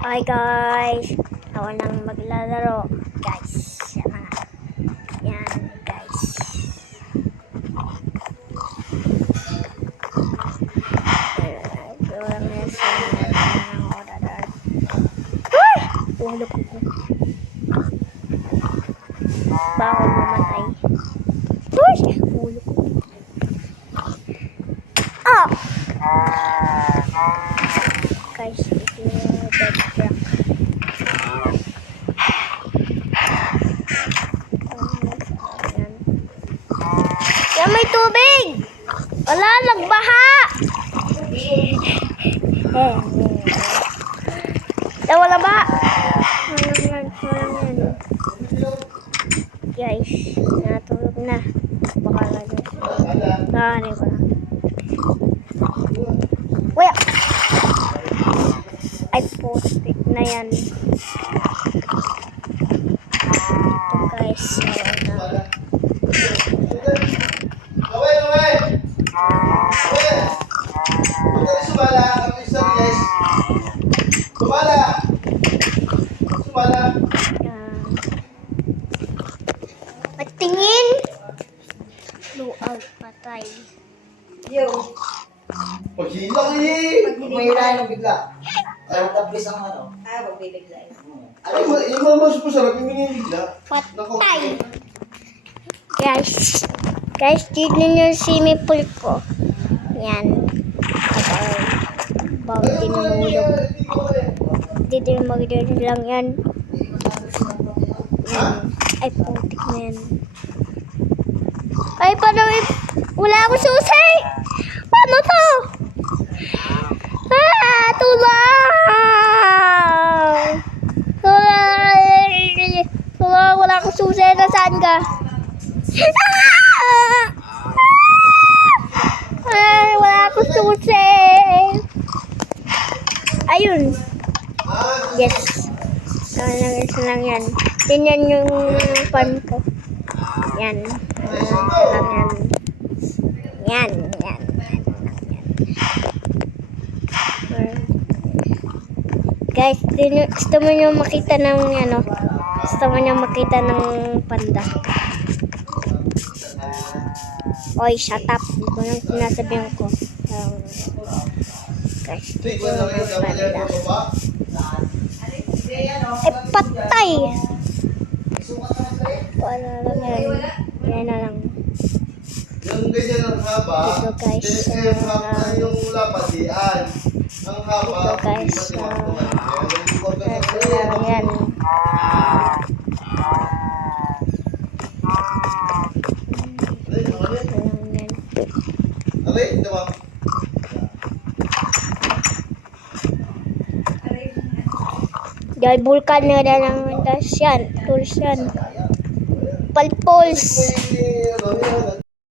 Hi guys, ako nang maglalaro guys. Yan guys. Ulo ko. Bawal mamatay. Ulo ko. Ah! Guys, ito yung dead truck. Yan, may tubig! Wala, nagbaha! Wala ba? Walang yan. Guys, natulog na. Baka lang yun. Nakahanay ko na. Wala! Ay, postik na yan. Ito guys, patingin. Luag, patay. Yo. Paghilang eh! Mahirahin ang bigla. Ay, Tapos ang ano? Magbibigla. ay, yung mas masarap yung minibigla. Patay. Guys, tignan nyo yung swimming pool ko. Yan. Bawal tinulog. Hindi din magdala lang yan. Ay, putik na yan. Ay, paano wala akong susi! Paano to? Tulong! Tulong! Wala akong susi. Nasaan ka? Ay, wala akong susi. Ayun. Yes. Isa lang yan. Tingnan yung pan ko. Yan. Yan. Guys, gusto mo nyo makita ng ano? Gusto mo nyo makita ng panda? Oy, shut up. Ito yung sinasabihan ko. Guys, ito yung panda. Patay! Wala lang yan. Yan na lang. Yung ganyan ang haba, Ito guys, yung haba yung lapatian. Ang haba, ito guys, yan. Alay, diba? Dahil vulkan na lang yan. Tools yan. Palpols.